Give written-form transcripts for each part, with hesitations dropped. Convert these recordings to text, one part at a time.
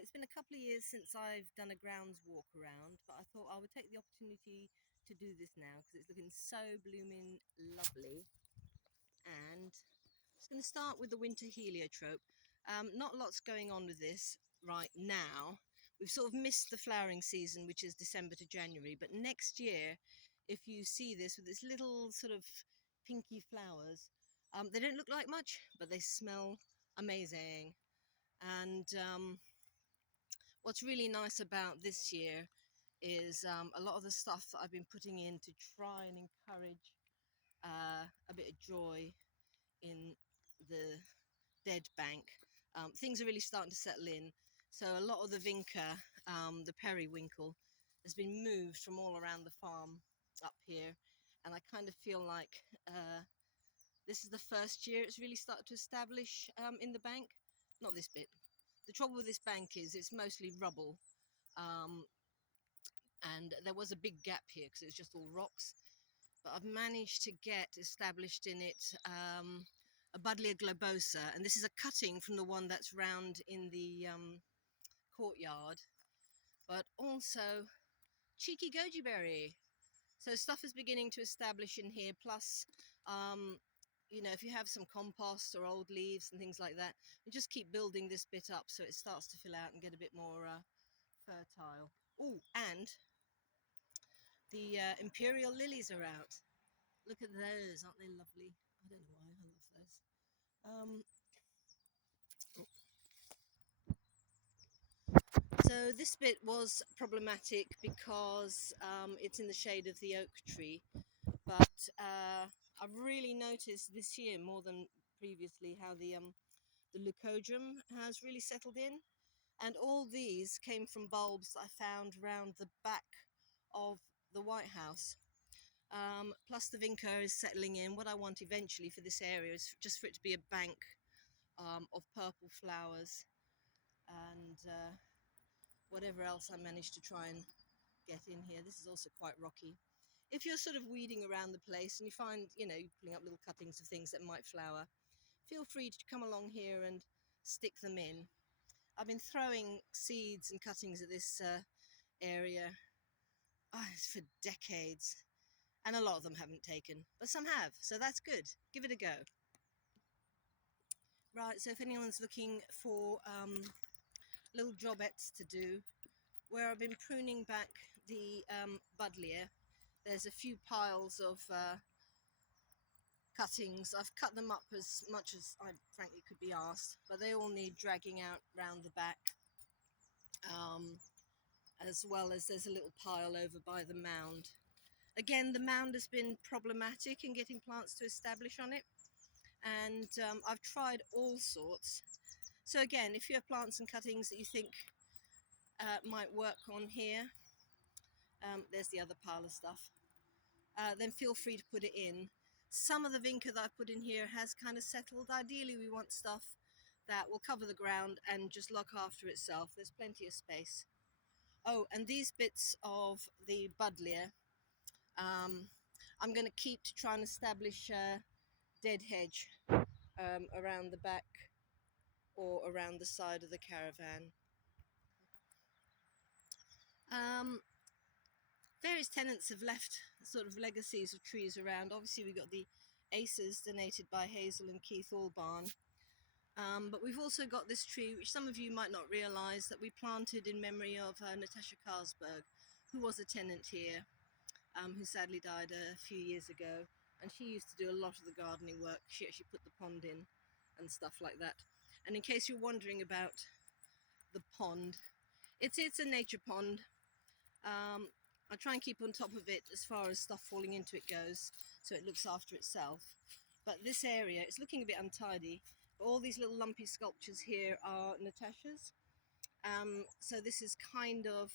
Well, it's been a couple of years since I've done a grounds walk around, but I thought I would take the opportunity to do this now because it's looking so blooming lovely. And I'm just going to start with the winter heliotrope. Not lots going on with this right now. We've sort of missed the flowering season, which is December to January, but next year, if you see this with its little sort of pinky flowers, they don't look like much, but they smell amazing. And what's really nice about this year is a lot of the stuff that I've been putting in to try and encourage a bit of joy in the dead bank. Things are really starting to settle in. So a lot of the vinca, the periwinkle, has been moved from all around the farm up here. And I kind of feel like this is the first year it's really started to establish in the bank. Not this bit. The trouble with this bank is it's mostly rubble. Um, and there was a big gap here because it was just all rocks, but I've managed to get established in it a Buddleia globosa, and this is a cutting from the one that's round in the courtyard, but also cheeky goji berry. So stuff is beginning to establish in here, plus if you have some compost or old leaves and things like that, you just keep building this bit up so it starts to fill out and get a bit more fertile. Oh, and the imperial lilies are out. Look at those, aren't they lovely? I don't know why I love those. So this bit was problematic because it's in the shade of the oak tree, but I've really noticed this year more than previously how the leucodium has really settled in, and all these came from bulbs that I found around the back of the White House. Plus the vinca is settling in. What I want eventually for this area is just for it to be a bank of purple flowers and whatever else I manage to try and get in here. This is also quite rocky. If you're sort of weeding around the place and you find, you're pulling up little cuttings of things that might flower, feel free to come along here and stick them in. I've been throwing seeds and cuttings at this area for decades, and a lot of them haven't taken, but some have, so that's good. Give it a go. Right, so if anyone's looking for little jobettes to do, where I've been pruning back the buddleia, there's a few piles of cuttings. I've cut them up as much as I frankly could be asked, but they all need dragging out round the back, as well as there's a little pile over by the mound. Again, the mound has been problematic in getting plants to establish on it, and I've tried all sorts. So again, if you have plants and cuttings that you think might work on here, there's the other pile of stuff, then feel free to put it in. Some of the vinca that I've put in here has kind of settled. Ideally, we want stuff that will cover the ground and just look after itself. There's plenty of space. Oh, and these bits of the buddleia, I'm going to keep to try and establish a dead hedge around the back or around the side of the caravan. Various tenants have left sort of legacies of trees around. Obviously, we've got the aces donated by Hazel and Keith Albarn. But we've also got this tree, which some of you might not realise, that we planted in memory of Natasha Carlsberg, who was a tenant here, who sadly died a few years ago. And she used to do a lot of the gardening work. She actually put the pond in and stuff like that. And in case you're wondering about the pond, it's a nature pond. I try and keep on top of it as far as stuff falling into it goes, so it looks after itself. But this area, it's looking a bit untidy, but all these little lumpy sculptures here are Natasha's. So this is kind of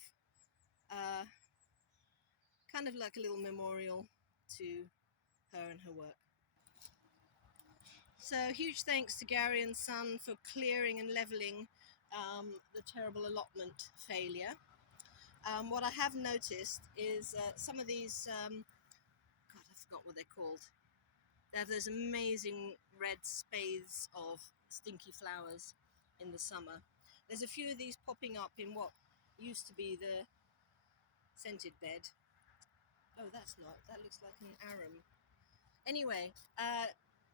like a little memorial to her and her work. So huge thanks to Gary and Son for clearing and levelling the terrible allotment failure. What I have noticed is some of these, God, I forgot what they're called. They have those amazing red spathes of stinky flowers in the summer. There's a few of these popping up in what used to be the scented bed. Oh, that's not. That looks like an arum. Anyway,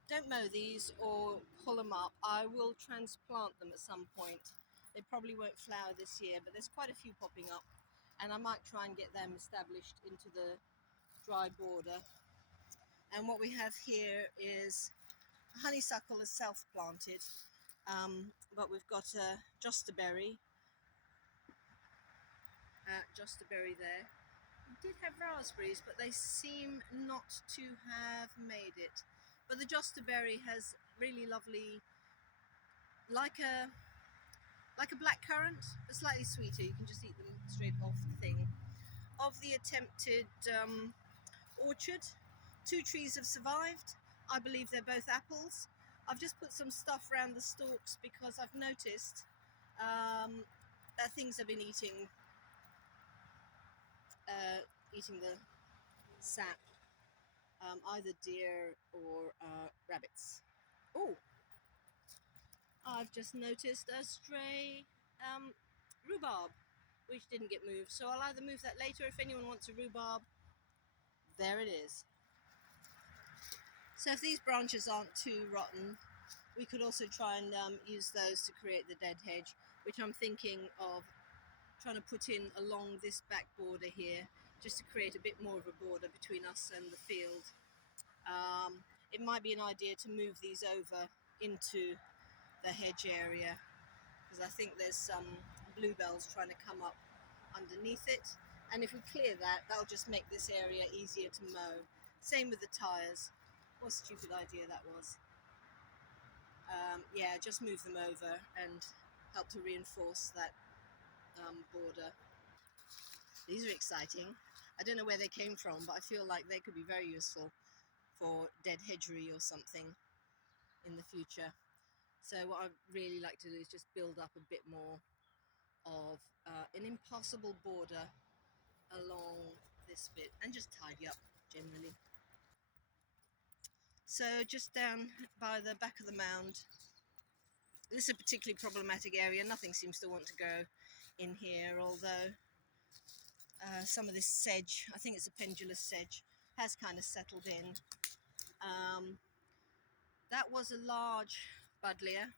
don't mow these or pull them up. I will transplant them at some point. They probably won't flower this year, but there's quite a few popping up, and I might try and get them established into the dry border. And what we have here is honeysuckle is self-planted, but we've got a josterberry there. We did have raspberries, but they seem not to have made it. But the josterberry has really lovely, like a black currant, but slightly sweeter. You can just eat them straight off the thing. Of the attempted orchard, 2 trees have survived. I believe they're both apples. I've just put some stuff around the stalks because I've noticed that things have been eating the sap, either deer or rabbits. Oh, I've just noticed a stray rhubarb, which didn't get moved. So I'll either move that later. If anyone wants a rhubarb, there it is. So if these branches aren't too rotten, we could also try and use those to create the dead hedge, which I'm thinking of trying to put in along this back border here, just to create a bit more of a border between us and the field. It might be an idea to move these over into the hedge area, because I think there's some bluebells trying to come up underneath it, and if we clear that, that'll just make this area easier to mow. Same with the tyres. What a stupid idea that was. Yeah, just move them over and help to reinforce that border. These are exciting. I don't know where they came from, but I feel like they could be very useful for dead hedgery or something in the future. So what I'd really like to do is just build up a bit more of an impassable border along this bit and just tidy up generally. So just down by the back of the mound, this is a particularly problematic area. Nothing seems to want to go in here, although some of this sedge, I think it's a pendulous sedge, has kind of settled in. That was a large buddleia,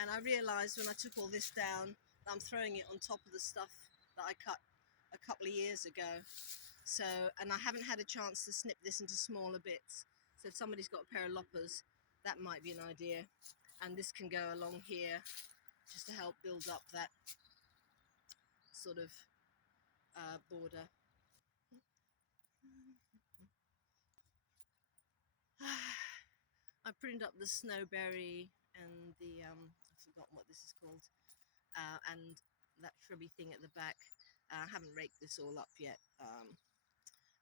and I realised when I took all this down that I'm throwing it on top of the stuff that I cut a couple of years ago. So, and I haven't had a chance to snip this into smaller bits. So if somebody's got a pair of loppers, that might be an idea. And this can go along here just to help build up that sort of border. I printed up the snowberry and the, I've forgotten what this is called, and that shrubby thing at the back. I haven't raked this all up yet,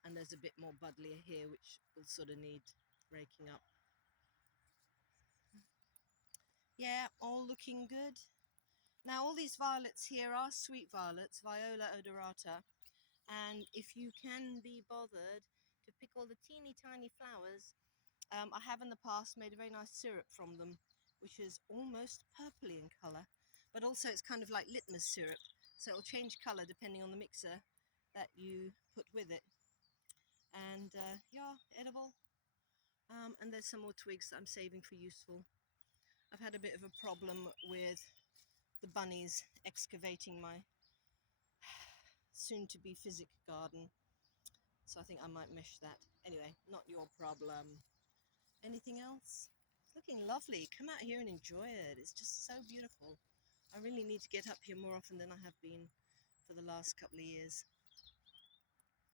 and there's a bit more buddleia here which will sort of need raking up. Yeah, all looking good. Now all these violets here are sweet violets, Viola odorata, and if you can be bothered to pick all the teeny tiny flowers, I have in the past made a very nice syrup from them, which is almost purpley in colour, but also it's kind of like litmus syrup, so it'll change colour depending on the mixer that you put with it. And yeah, edible. And there's some more twigs that I'm saving for useful. I've had a bit of a problem with the bunnies excavating my soon-to-be physic garden, so I think I might mesh that. Anyway, not your problem. Anything else? It's looking lovely. Come out here and enjoy it. It's just so beautiful. I really need to get up here more often than I have been for the last couple of years.